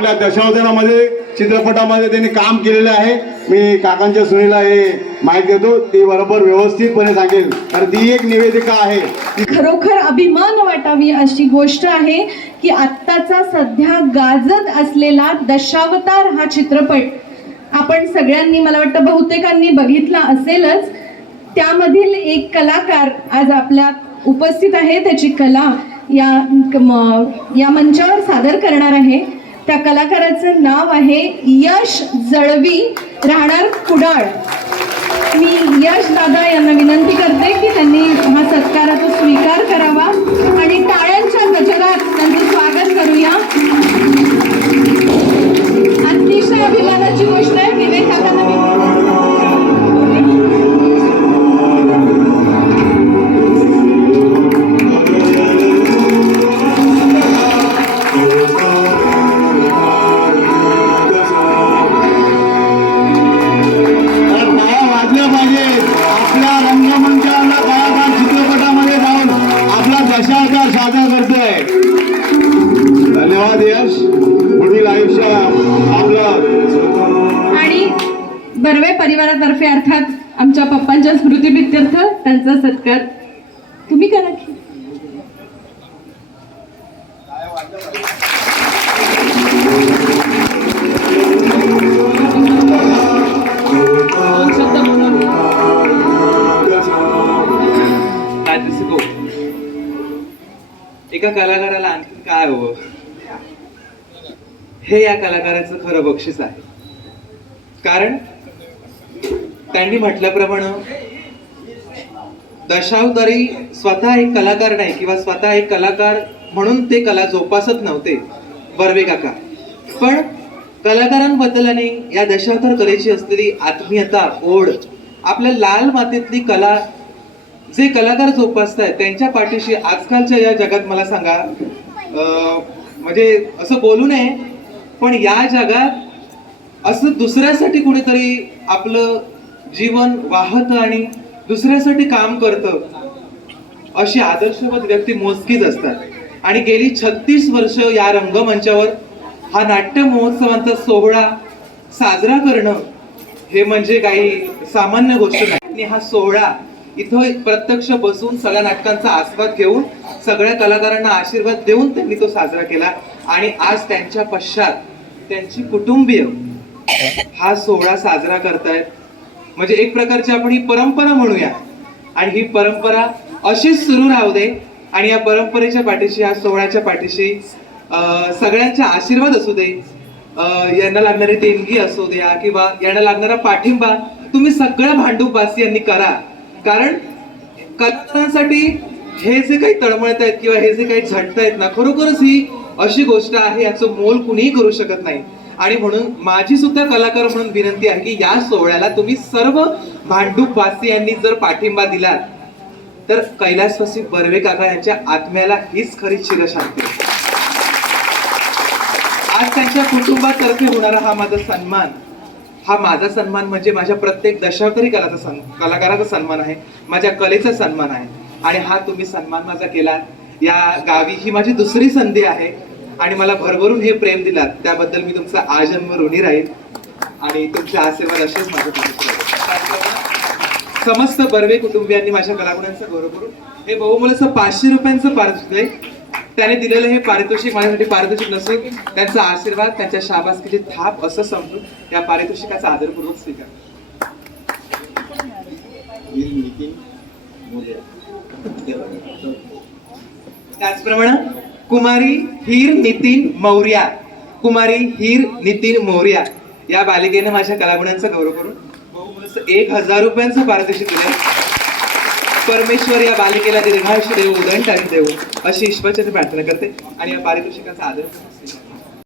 आपल्या दशावतारामध्ये चित्रपटामध्ये त्यांनी काम केलेलं आहे. मी काकांच्या सुनीला हे माहिती देतो. ती बरोबर व्यवस्थितपणे सांगेल. कारण ती एक निवेदिका आहे. खरोखर अभिमान वाटावी अशी गोष्ट आहे की आत्ताचा सध्या गाजत असलेला दशावतार हा चित्रपट आपण सगळ्यांनी मला वाटतं बहुतेकांनी बघितला असेलच. त्यामधील एक कलाकार आज आपल्यात उपस्थित आहे. त्याची कला या या मंचावर सादर करणार आहे. त्या कलाकाराचं नाव आहे यश जळवी राहणार कुडाळ. मी यश दादा यांना विनंती करते की त्यांनी हा सत्काराचा स्वीकार बर्वे परिवारातर्फे अर्थात आमच्या पप्पांच्या स्मृतीप्रित्यर्थ त्यांचा सत्कार. तुम्ही करा की. एका कलाकाराला आणखी काय हवं? हे या कलाकाराचं खरं बक्षीस आहे. कारण त्यांनी म्हटल्याप्रमाणे दशावतारी स्वतः एक कलाकार नाही किंवा स्वतः एक कलाकार म्हणून ते कला जोपासत नव्हते बर्वे काका. पण कलाकारांबद्दल आणि या दशावतार कलेची असलेली आत्मीयता ओढ आपल्या लाल मातीतली कला जे कलाकार जोपासत आहेत त्यांच्या पाठीशी आजकालच्या या जगात मला सांगा म्हणजे असं बोलू नये पण या जगात असं दुसऱ्यासाठी कुणीतरी आपलं जीवन वाहत आणि दुसऱ्यासाठी काम करतं अशी आदर्शवत व्यक्ती मोजकीच असतात. आणि गेली छत्तीस वर्ष या रंगमंचावर हा नाट्य महोत्सवांचा सोहळा साजरा करणं हे म्हणजे काही सामान्य गोष्ट नाही. हा सोहळा इथं प्रत्यक्ष बसून सगळ्या नाटकांचा आस्वाद घेऊन सगळ्या कलाकारांना आशीर्वाद देऊन त्यांनी तो साजरा केला. आणि आज त्यांच्या पश्चात त्यांची कुटुंबीय हा सोहळा साजरा करतायत. म्हणजे एक प्रकारची आपण ही परंपरा म्हणूया. आणि ही परंपरा अशीच सुरू राहू दे. आणि या परंपरेच्या पाठीशी या सोहळ्याच्या पाठीशी सगळ्यांचे आशीर्वाद असू दे. यांना लागणारी देणगी असू द्या किंवा यांना लागणारा पाठिंबा तुम्ही सगळ्या भांडूपवासियांनी करा. कारण कलाकारांसाठी हे जे काही तळमळत आहेत किंवा हे जे काही झटतायत ना खरोखरच ही अशी गोष्ट आहे याचं मोल कुणीही करू शकत नाही. आणि म्हणून माझी सुद्धा कलाकार म्हणून विनंती आहे की या सोहळ्याला तुम्ही सर्व भांडूपवासियांनी जर पाठिंबा दिलात तर कैलासवासी बर्वे काका यांच्या आत्म्याला हीच खरी चिरशांती. आज त्यांच्या कुटुंबातर्फे होणारा हा माझा सन्मान हा माझा सन्मान म्हणजे माझ्या प्रत्येक दशावतरी कलाचा सन कलाकाराचा सन्मान आहे माझ्या कलेचा सन्मान आहे. आणि हा तुम्ही सन्मान माझा केला या गावी ही माझी दुसरी संधी आहे. आणि मला भरभरून हे प्रेम दिलात त्याबद्दल मी तुमचा आजन्म ऋणी राहील आणि तुमचे आशीर्वाद असेच माझ्या समस्त बर्वे कुटुंबियांनी माझ्या कलागुणांचा गौरव करून हे बहुमूल्याचं पाचशे रुपयांचं पारितोषिक त्याने दिलेलं हे पारितोषिक माझ्यासाठी पारितोषिक नसून त्यांचा आशीर्वाद त्यांच्या शाबासकीची थाप असं समजून या पारितोषिकाचा आदरपूर्वक स्वीकार. त्याचप्रमाणे कुमारी हीर नितीन मौर्या. कुमारी हीर नितीन मौर्या. या बालिकेने माझ्या कलागुणांचा गौरव करून बहुमूल्याचं एक हजार रुपयांचं पारितोषिक दिले परमेश्वर या बालिकेला दीर्घायुष्य देऊ उदंड देऊ अशी ईश्वरच्या प्रार्थना करते आणि या पारितोषिकाचा आदर